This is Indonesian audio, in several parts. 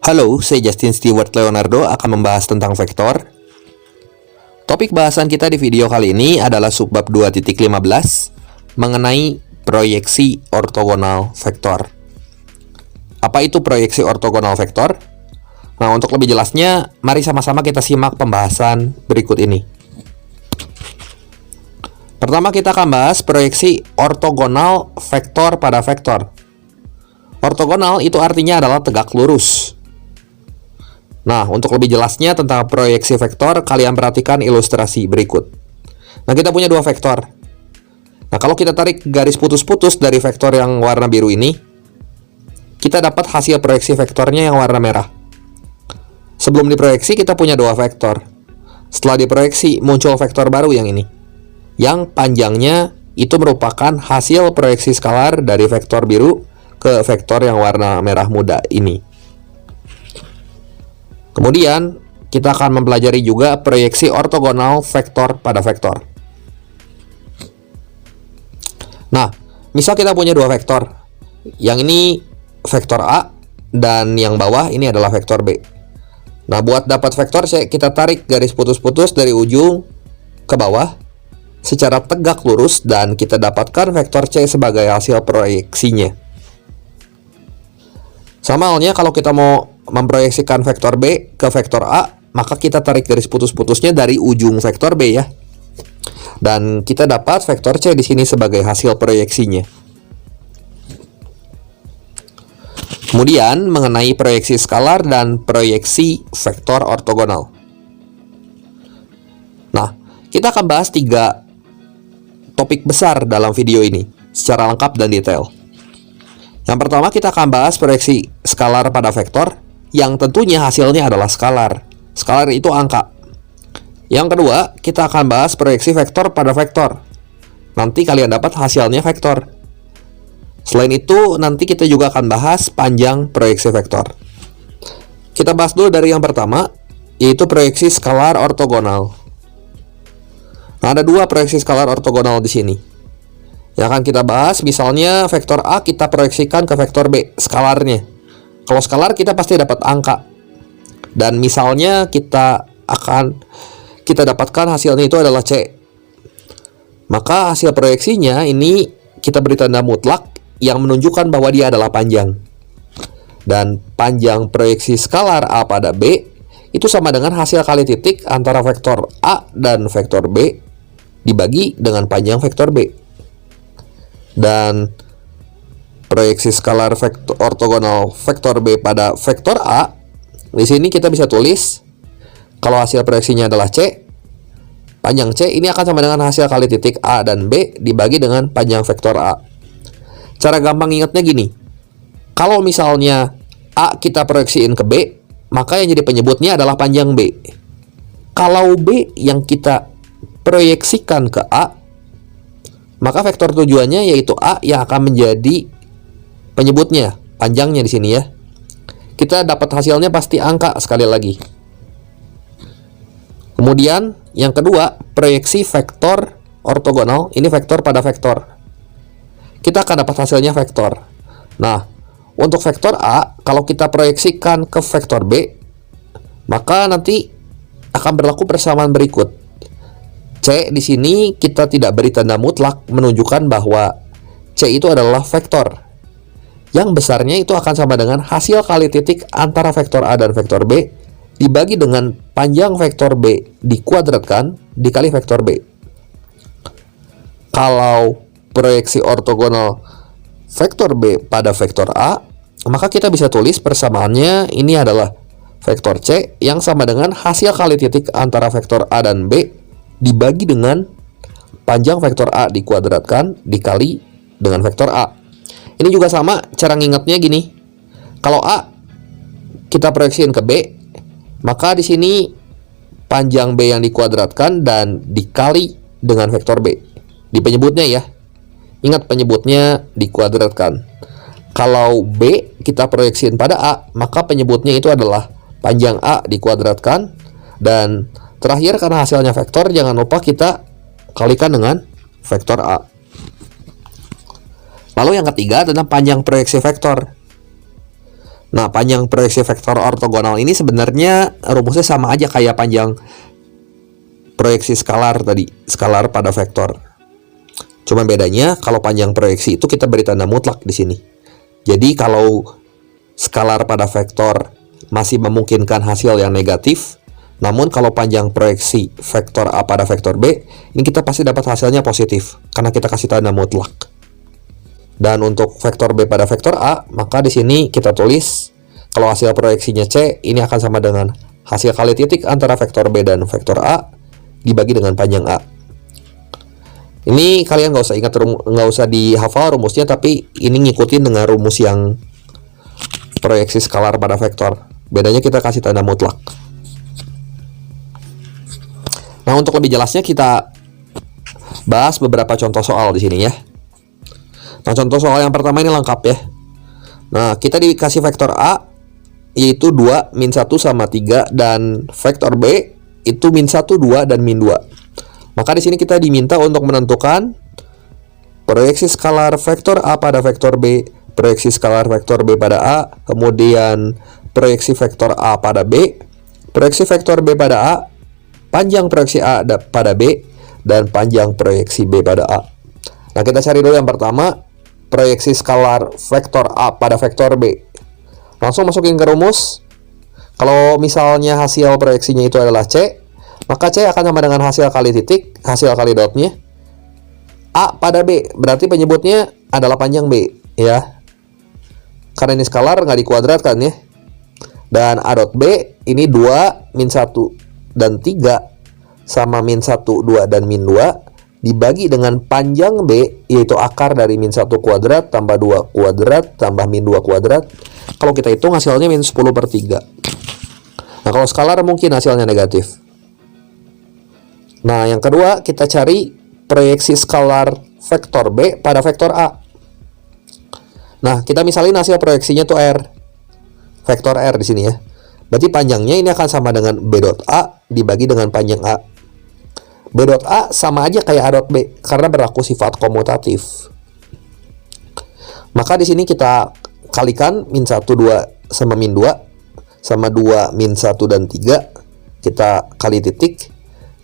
Halo, saya Justin Stewart Leonardo akan membahas tentang vektor. Topik bahasan kita di video kali ini adalah subbab 2.15 mengenai proyeksi ortogonal vektor. Apa itu proyeksi ortogonal vektor? Nah, untuk lebih jelasnya, mari sama-sama kita simak pembahasan berikut ini. Pertama kita akan bahas proyeksi ortogonal vektor pada vektor. Ortogonal itu artinya adalah tegak lurus. Nah, untuk lebih jelasnya tentang proyeksi vektor, kalian perhatikan ilustrasi berikut. Nah, kita punya dua vektor. Nah, kalau kita tarik garis putus-putus dari vektor yang warna biru ini, kita dapat hasil proyeksi vektornya yang warna merah. Sebelum diproyeksi, kita punya dua vektor. Setelah diproyeksi, muncul vektor baru yang ini, yang panjangnya itu merupakan hasil proyeksi skalar dari vektor biru ke vektor yang warna merah muda ini. Kemudian, kita akan mempelajari juga proyeksi ortogonal vektor pada vektor. Nah, misal kita punya dua vektor. Yang ini vektor A, dan yang bawah ini adalah vektor B. Nah, buat dapat vektor, kita tarik garis putus-putus dari ujung ke bawah secara tegak lurus, dan kita dapatkan vektor C sebagai hasil proyeksinya. Sama halnya kalau kita mau memproyeksikan vektor B ke vektor A, maka kita tarik garis putus-putusnya dari ujung vektor B ya. Dan kita dapat vektor C di sini sebagai hasil proyeksinya. Kemudian mengenai proyeksi skalar dan proyeksi vektor ortogonal. Nah, kita akan bahas tiga topik besar dalam video ini secara lengkap dan detail. Yang pertama kita akan bahas proyeksi skalar pada vektor, yang tentunya hasilnya adalah skalar. Skalar itu angka. Yang kedua, kita akan bahas proyeksi vektor pada vektor. Nanti kalian dapat hasilnya vektor. Selain itu, nanti kita juga akan bahas panjang proyeksi vektor. Kita bahas dulu dari yang pertama, yaitu proyeksi skalar ortogonal. Nah, ada dua proyeksi skalar ortogonal di sini. Yang akan kita bahas, misalnya vektor A kita proyeksikan ke vektor B, skalarnya. Kalau skalar kita pasti dapat angka. Dan misalnya kita dapatkan hasilnya itu adalah C. Maka hasil proyeksinya ini kita beri tanda mutlak yang menunjukkan bahwa dia adalah panjang. Dan panjang proyeksi skalar A pada B itu sama dengan hasil kali titik antara vektor A dan vektor B dibagi dengan panjang vektor B. Dan proyeksi skalar vektor ortogonal vektor B pada vektor A, di sini kita bisa tulis kalau hasil proyeksinya adalah C, panjang C ini akan sama dengan hasil kali titik A dan B dibagi dengan panjang vektor A. Cara gampang ingatnya gini, kalau misalnya A kita proyeksiin ke B, maka yang jadi penyebutnya adalah panjang B. Kalau B yang kita proyeksikan ke A, maka vektor tujuannya yaitu A yang akan menjadi penyebutnya, panjangnya di sini ya. Kita dapat hasilnya pasti angka sekali lagi. Kemudian yang kedua, proyeksi vektor ortogonal, ini vektor pada vektor. Kita akan dapat hasilnya vektor. Nah, untuk vektor A, kalau kita proyeksikan ke vektor B, maka nanti akan berlaku persamaan berikut. C di sini kita tidak beri tanda mutlak menunjukkan bahwa C itu adalah vektor. Yang besarnya itu akan sama dengan hasil kali titik antara vektor A dan vektor B dibagi dengan panjang vektor B dikuadratkan dikali vektor B. Kalau proyeksi ortogonal vektor B pada vektor A, maka kita bisa tulis persamaannya ini adalah vektor C yang sama dengan hasil kali titik antara vektor A dan B dibagi dengan panjang vektor A dikuadratkan dikali dengan vektor A. Ini juga sama, cara ngingetnya gini. Kalau A kita proyeksiin ke B, maka di sini panjang B yang dikuadratkan dan dikali dengan vektor B. Di penyebutnya ya. Ingat penyebutnya dikuadratkan. Kalau B kita proyeksiin pada A, maka penyebutnya itu adalah panjang A dikuadratkan. Dan terakhir karena hasilnya vektor, jangan lupa kita kalikan dengan vektor A. Lalu yang ketiga tentang panjang proyeksi vektor. Nah, panjang proyeksi vektor ortogonal ini sebenarnya rumusnya sama aja kayak panjang proyeksi skalar tadi, skalar pada vektor. Cuma bedanya kalau panjang proyeksi itu kita beri tanda mutlak di sini. Jadi kalau skalar pada vektor masih memungkinkan hasil yang negatif, namun kalau panjang proyeksi vektor A pada vektor B, ini kita pasti dapat hasilnya positif karena kita kasih tanda mutlak. Dan untuk vektor B pada vektor A, maka di sini kita tulis kalau hasil proyeksinya C, ini akan sama dengan hasil kali titik antara vektor B dan vektor A dibagi dengan panjang A. Ini kalian nggak usah ingat, nggak usah dihafal rumusnya, tapi ini ngikutin dengan rumus yang proyeksi skalar pada vektor. Bedanya kita kasih tanda mutlak. Nah, untuk lebih jelasnya kita bahas beberapa contoh soal di sini ya. Nah, contoh soal yang pertama ini lengkap ya. Nah, kita dikasih vektor A yaitu 2, min 1 sama 3, dan vektor B itu min 1, 2, dan min 2. Maka di sini kita diminta untuk menentukan proyeksi skalar vektor A pada vektor B, proyeksi skalar vektor B pada A, kemudian proyeksi vektor A pada B, proyeksi vektor B pada A, panjang proyeksi A pada B, dan panjang proyeksi B pada A. Nah, kita cari dulu yang pertama, proyeksi skalar vektor A pada vektor B. Langsung masukin ke rumus. Kalau misalnya hasil proyeksinya itu adalah C, maka C akan sama dengan hasil kali titik, hasil kali dotnya. A pada B, berarti penyebutnya adalah panjang B, ya. Karena ini skalar, nggak dikuadratkan ya. Dan A dot B, ini 2, min 1, dan 3, sama min 1, 2, dan min 2, dibagi dengan panjang B, yaitu akar dari min 1 kuadrat tambah 2 kuadrat tambah min 2 kuadrat. Kalau kita hitung hasilnya min 10/3. Nah, kalau skalar mungkin hasilnya negatif. Nah, yang kedua kita cari proyeksi skalar vektor B pada vektor A. Nah, kita misalin hasil proyeksinya tuh R. Vektor R di sini ya. Berarti panjangnya ini akan sama dengan B dot A dibagi dengan panjang A. B dot A sama aja kayak A dot B karena berlaku sifat komutatif. Maka di sini kita kalikan min 1, 2 sama min 2 sama 2, min 1, dan 3. Kita kali titik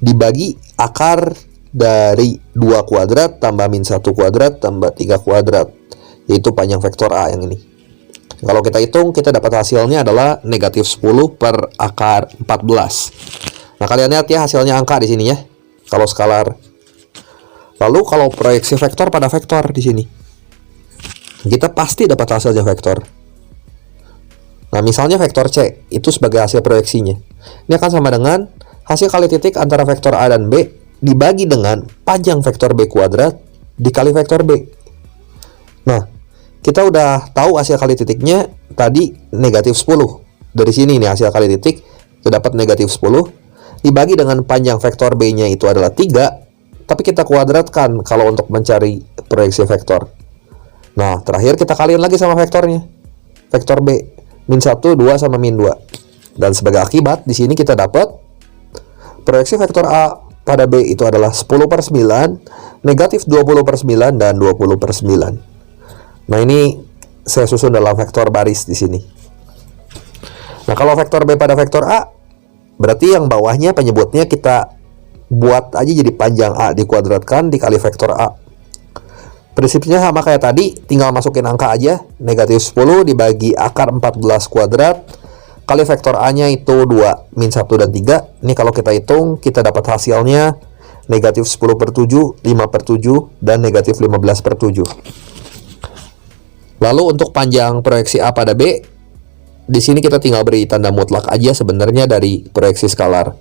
dibagi akar dari 2 kuadrat tambah min 1 kuadrat tambah 3 kuadrat, yaitu panjang vektor A yang ini. Kalau kita hitung, kita dapat hasilnya adalah negatif 10 per akar 14. Nah, kalian lihat ya hasilnya angka di sini ya. Kalau skalar. Lalu kalau proyeksi vektor pada vektor di sini, kita pasti dapat hasilnya vektor. Nah, misalnya vektor C itu sebagai hasil proyeksinya. Ini akan sama dengan hasil kali titik antara vektor A dan B dibagi dengan panjang vektor B kuadrat dikali vektor B. Nah, kita udah tahu hasil kali titiknya tadi negatif 10. Dari sini nih hasil kali titik kita dapat negatif 10 dibagi dengan panjang vektor B-nya itu adalah 3, tapi kita kuadratkan kalau untuk mencari proyeksi vektor. Nah, terakhir kita kaliin lagi sama vektornya. Vektor B, min 1, 2, sama min 2. Dan sebagai akibat, di sini kita dapat proyeksi vektor A pada B itu adalah 10/9, negatif 20/9, dan 20/9. Nah, ini saya susun dalam vektor baris di sini. Nah, kalau vektor B pada vektor A, berarti yang bawahnya penyebutnya kita buat aja jadi panjang A dikuadratkan dikali vektor A. Prinsipnya sama kayak tadi, tinggal masukin angka aja. Negatif 10 dibagi akar 14 kuadrat kali vektor A-nya itu 2, min 1, dan 3. Ini kalau kita hitung, kita dapat hasilnya negatif 10/7, 5/7, dan negatif 15/7. Lalu untuk panjang proyeksi A pada B, di sini kita tinggal beri tanda mutlak aja sebenarnya dari proyeksi skalar.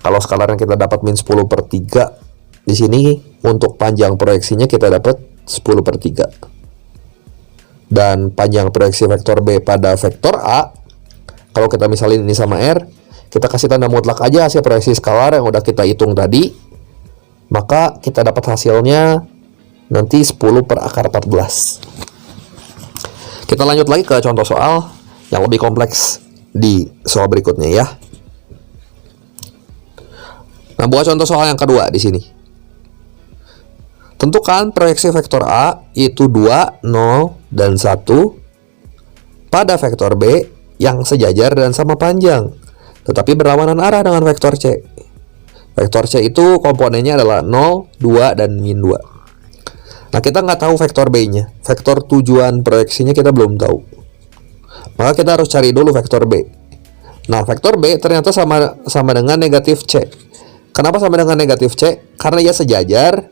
Kalau skalar yang kita dapat min 10/3, di sini untuk panjang proyeksinya kita dapat 10/3. Dan panjang proyeksi vektor B pada vektor A, kalau kita misalin ini sama R, kita kasih tanda mutlak aja hasil proyeksi skalar yang udah kita hitung tadi. Maka kita dapat hasilnya nanti 10 per akar 14. Kita lanjut lagi ke contoh soal yang lebih kompleks di soal berikutnya ya. Nah, buat contoh soal yang kedua di sini. Tentukan proyeksi vektor A yaitu 2, 0, dan 1 pada vektor B yang sejajar dan sama panjang, tetapi berlawanan arah dengan vektor C. Vektor C itu komponennya adalah 0, 2, dan min 2. Nah, kita nggak tahu vektor B-nya. Vektor tujuan proyeksinya kita belum tahu. Maka kita harus cari dulu vektor B. Nah, vektor B ternyata sama dengan negatif C. Kenapa sama dengan negatif C? Karena ia sejajar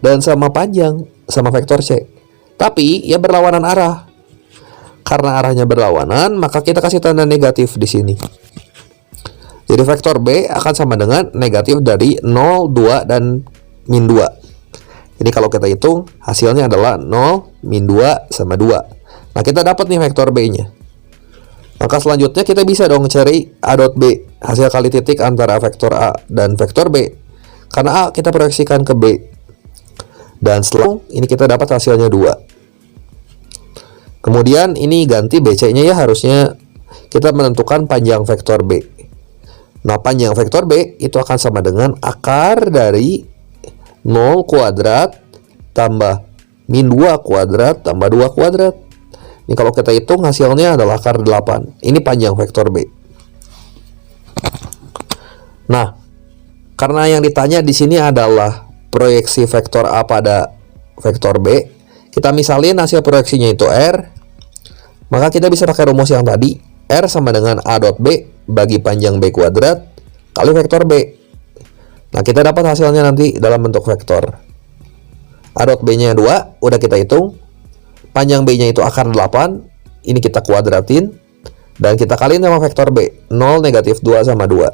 dan sama panjang sama vektor C. Tapi ia berlawanan arah. Karena arahnya berlawanan, maka kita kasih tanda negatif di sini. Jadi vektor B akan sama dengan negatif dari 0, 2, dan min 2. Jadi kalau kita hitung, hasilnya adalah 0, min 2, sama 2. Nah, kita dapat nih vektor B-nya. Maka selanjutnya kita bisa dong cari A dot B, hasil kali titik antara vektor A dan vektor B. Karena A kita proyeksikan ke B. Dan setelah ini kita dapat hasilnya 2. Kemudian ini ganti BC-nya ya, harusnya kita menentukan panjang vektor B. Nah, panjang vektor B itu akan sama dengan akar dari 0 kuadrat tambah min 2 kuadrat tambah 2 kuadrat. Ini kalau kita hitung hasilnya adalah akar 8. Ini panjang vektor B. Nah, karena yang ditanya di sini adalah proyeksi vektor A pada vektor B, kita misalin hasil proyeksinya itu R. Maka kita bisa pakai rumus yang tadi. R sama dengan A dot B bagi panjang B kuadrat kali vektor B. Nah, kita dapat hasilnya nanti dalam bentuk vektor. A dot B-nya 2, udah kita hitung. Panjang B-nya itu akar 8, ini kita kuadratin. Dan kita kaliin sama vektor B, 0, negatif 2, sama 2.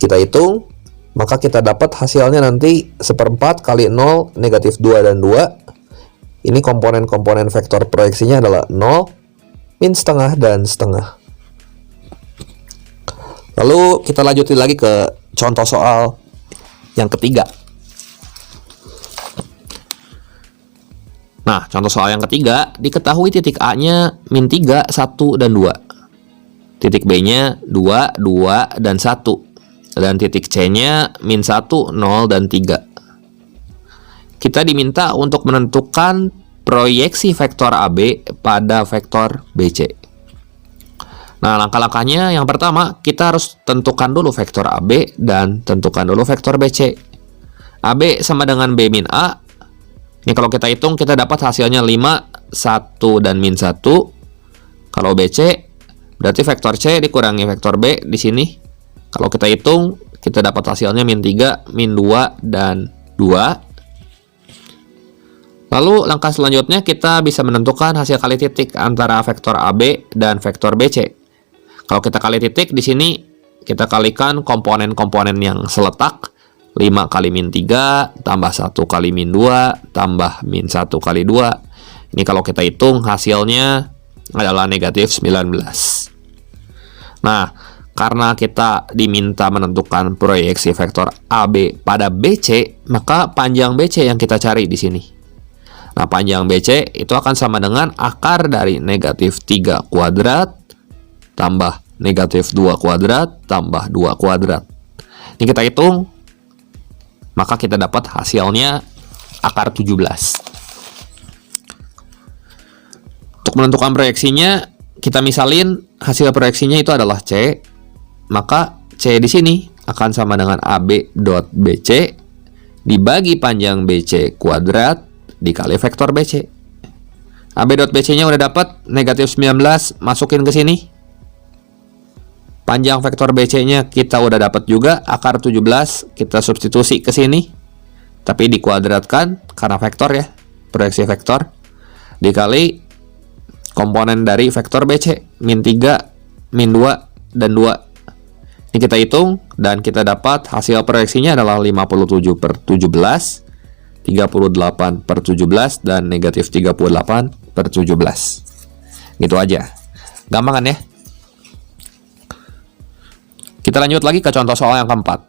Kita hitung, maka kita dapat hasilnya nanti 1/4 kali 0, negatif 2, dan 2. Ini komponen-komponen vektor proyeksinya adalah 0, min setengah, dan setengah. Lalu kita lanjutin lagi ke contoh soal yang ketiga. Nah, contoh soal yang ketiga, diketahui titik A-nya min 3, 1, dan 2. Titik B-nya 2, 2, dan 1. Dan titik C-nya min 1, 0, dan 3. Kita diminta untuk menentukan proyeksi vektor AB pada vektor BC. Nah, langkah-langkahnya yang pertama, kita harus tentukan dulu vektor AB dan tentukan dulu vektor BC. AB sama dengan B min A. Ini kalau kita hitung, kita dapat hasilnya 5, 1, dan min 1. Kalau BC, berarti vektor C dikurangi vektor B di sini. Kalau kita hitung, kita dapat hasilnya min 3, min 2, dan 2. Lalu langkah selanjutnya kita bisa menentukan hasil kali titik antara vektor AB dan vektor BC. Kalau kita kali titik di sini, kita kalikan komponen-komponen yang seletak. 5 kali min 3, tambah 1 kali min 2, tambah min 1 kali 2. Ini kalau kita hitung hasilnya adalah negatif 19. Nah, karena kita diminta menentukan proyeksi vektor AB pada BC, maka panjang BC yang kita cari di sini. Nah, panjang BC itu akan sama dengan akar dari negatif 3 kuadrat tambah negatif 2 kuadrat tambah 2 kuadrat. Ini kita hitung, maka kita dapat hasilnya akar 17. Untuk menentukan proyeksinya, kita misalin hasil proyeksinya itu adalah C. Maka C di sini akan sama dengan AB dot BC dibagi panjang BC kuadrat dikali vektor BC. AB dot BC-nya udah dapat, negatif 19, masukin ke sini. Panjang vektor BC-nya kita udah dapat juga, akar 17, kita substitusi ke sini. Tapi dikuadratkan karena vektor ya, proyeksi vektor. Dikali komponen dari vektor BC, min 3, min 2, dan 2. Ini kita hitung, dan kita dapat hasil proyeksinya adalah 57 per 17, 38 per 17, dan negatif 38 per 17. Gitu aja. Gampang kan ya? Kita lanjut lagi ke contoh soal yang keempat.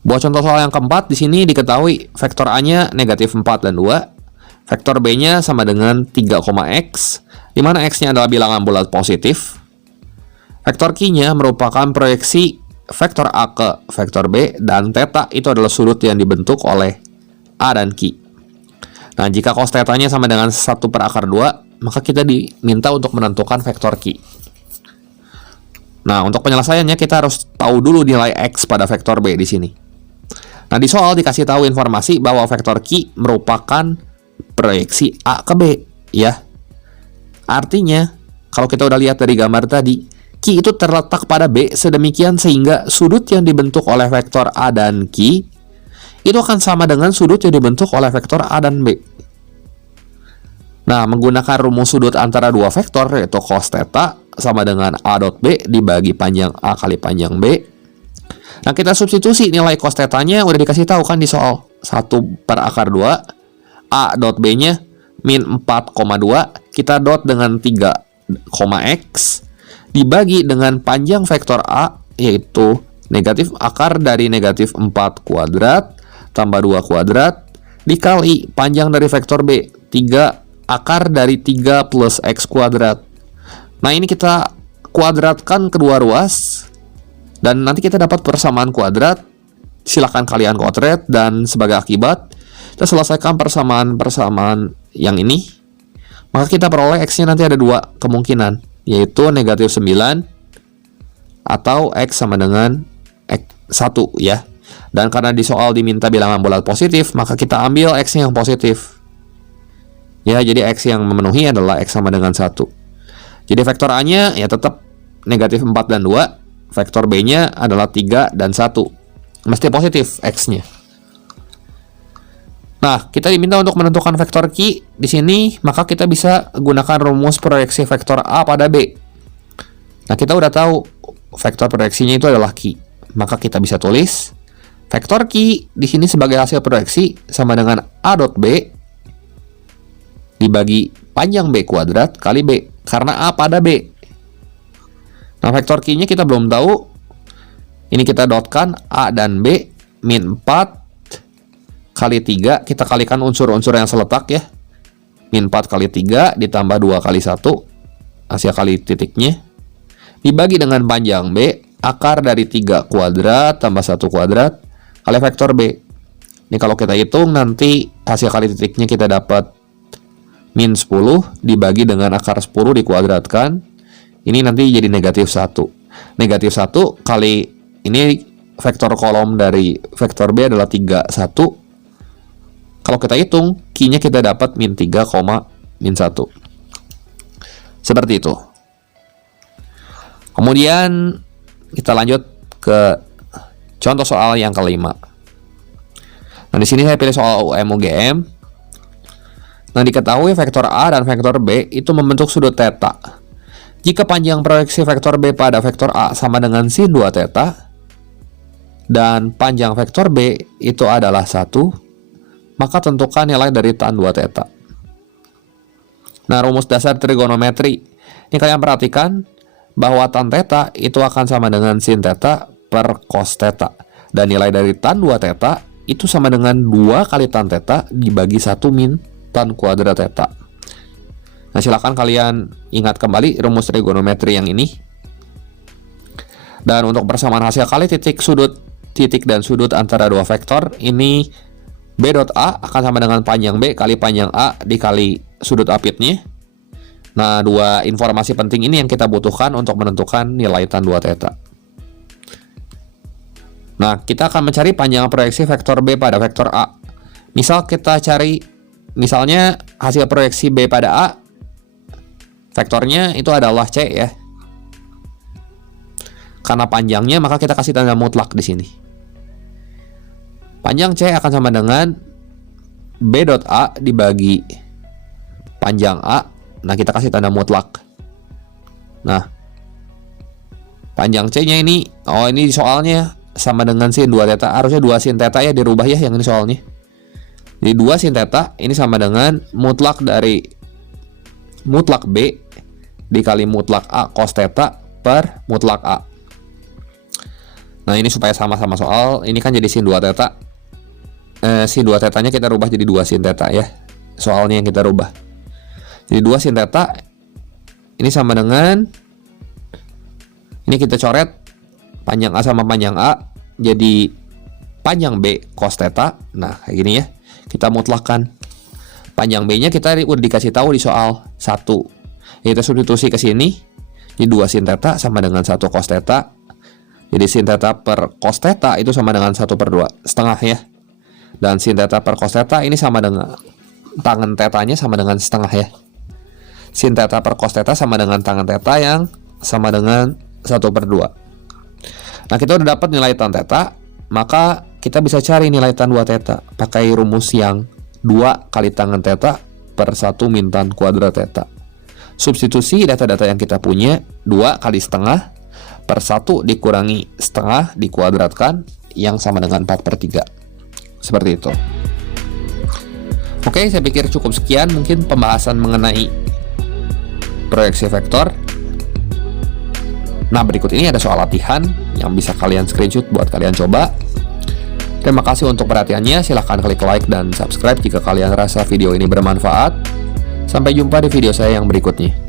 Buat contoh soal yang keempat, di sini diketahui vektor A-nya negatif 4 dan 2. Vektor B-nya sama dengan 3,x, di mana x-nya adalah bilangan bulat positif. Vektor Q-nya merupakan proyeksi vektor A ke vektor B, dan theta itu adalah sudut yang dibentuk oleh A dan Q. Nah, jika cos theta-nya sama dengan 1 per akar 2, maka kita diminta untuk menentukan vektor Q. Nah, untuk penyelesaiannya kita harus tahu dulu nilai X pada vektor B di sini. Nah, di soal dikasih tahu informasi bahwa vektor Q merupakan proyeksi A ke B, ya. Artinya, kalau kita udah lihat dari gambar tadi, Q itu terletak pada B sedemikian sehingga sudut yang dibentuk oleh vektor A dan Q itu akan sama dengan sudut yang dibentuk oleh vektor A dan B. Nah, menggunakan rumus sudut antara dua vektor, yaitu cos theta sama dengan A dot B dibagi panjang A kali panjang B. Nah, kita substitusi nilai cos theta-nya udah dikasih tahu kan di soal. 1 per akar 2, A dot B-nya min 4,2, kita dot dengan 3,x, dibagi dengan panjang vektor A, yaitu negatif akar dari negatif 4 kuadrat, tambah 2 kuadrat, dikali panjang dari vektor B, 3 akar dari 3 plus x kuadrat. Nah, ini kita kuadratkan kedua ruas, dan nanti kita dapat persamaan kuadrat. Silakan kalian kotret, dan sebagai akibat, kita selesaikan persamaan-persamaan yang ini. Maka kita peroleh x-nya nanti ada dua kemungkinan, yaitu negatif 9 atau x sama dengan x 1, ya. Dan karena di soal diminta bilangan bulat positif, maka kita ambil x-nya yang positif. Ya, jadi X yang memenuhi adalah X sama dengan 1. Jadi vektor A-nya ya tetap negatif 4 dan 2. Vektor B-nya adalah 3 dan 1. Mesti positif X-nya. Nah, kita diminta untuk menentukan vektor Q di sini, maka kita bisa gunakan rumus proyeksi vektor A pada B. Nah, kita udah tahu vektor proyeksinya itu adalah Q. Maka kita bisa tulis vektor Q di sini sebagai hasil proyeksi sama dengan A dot B dibagi panjang B kuadrat kali B, karena A pada B. Nah, vektor Q-nya kita belum tahu. Ini kita dotkan A dan B min 4 kali 3, kita kalikan unsur-unsur yang seletak ya. Min 4 kali 3 ditambah 2 kali 1, hasil kali titiknya, dibagi dengan panjang B, akar dari 3 kuadrat tambah 1 kuadrat kali vektor B. Ini kalau kita hitung nanti hasil kali titiknya kita dapat min 10 dibagi dengan akar 10 dikuadratkan. Ini nanti jadi negatif 1. Negatif 1 kali ini vektor kolom dari vektor B adalah 3, 1. Kalau kita hitung, Q-nya kita dapat min 3, min 1. Seperti itu. Kemudian kita lanjut ke contoh soal yang kelima. Nah, di sini saya pilih soal UM-UGM. Nah, diketahui vektor A dan vektor B itu membentuk sudut theta. Jika panjang proyeksi vektor B pada vektor A sama dengan sin 2 theta, dan panjang vektor B itu adalah 1, maka tentukan nilai dari tan 2 theta. Nah, rumus dasar trigonometri. Ini kalian perhatikan bahwa tan theta itu akan sama dengan sin theta per cos theta. Dan nilai dari tan 2 theta itu sama dengan 2 kali tan theta dibagi 1 min tan kuadrat theta. Nah, silakan kalian ingat kembali rumus trigonometri yang ini. Dan untuk persamaan hasil kali titik dan sudut antara dua vektor, ini B dot A akan sama dengan panjang B kali panjang A dikali sudut apitnya. Nah, dua informasi penting ini yang kita butuhkan untuk menentukan nilai tan 2 theta. Nah, kita akan mencari panjang proyeksi vektor B pada vektor A. Misalnya hasil proyeksi B pada A, vektornya itu adalah C ya. Karena panjangnya, maka kita kasih tanda mutlak di sini. Panjang C akan sama dengan B dot A dibagi panjang A. Nah, kita kasih tanda mutlak. Nah, panjang C-nya ini, ini soalnya sama dengan sin 2 theta. Harusnya 2 sin theta ya, dirubah ya yang ini soalnya. Jadi 2 sin theta ini sama dengan mutlak dari mutlak B dikali mutlak A cos theta per mutlak A. Nah, ini supaya sama-sama soal, ini kan jadi sin 2 theta. Sin 2 tetanya kita rubah jadi 2 sin theta ya. Soalnya yang kita rubah. Jadi 2 sin theta ini sama dengan, ini kita coret panjang A sama panjang A jadi panjang B cos theta. Nah, kayak gini ya. Kita mutlakkan Panjang B-nya kita udah dikasih tahu di soal 1. Kita substitusi ke sini. Jadi 2 sin theta sama dengan 1 cos theta. Jadi sin theta per cos theta itu sama dengan 1/2 setengah ya. Dan sin theta per cos theta ini sama dengan tangen tetanya sama dengan setengah ya. Sin theta per cos theta sama dengan tangen theta yang sama dengan 1/2. Nah, kita udah dapat nilai tan theta, maka kita bisa cari nilai tan 2 theta pakai rumus yang 2 kali tangen theta per 1 min tan kuadrat theta. Substitusi data-data yang kita punya, 2 kali setengah per 1 dikurangi setengah dikuadratkan yang sama dengan 4/3. Seperti itu. Oke, saya pikir cukup sekian mungkin pembahasan mengenai proyeksi vektor. Nah, berikut ini ada soal latihan yang bisa kalian screenshot buat kalian coba. Terima kasih untuk perhatiannya. Silahkan klik like dan subscribe jika kalian rasa video ini bermanfaat. Sampai jumpa di video saya yang berikutnya.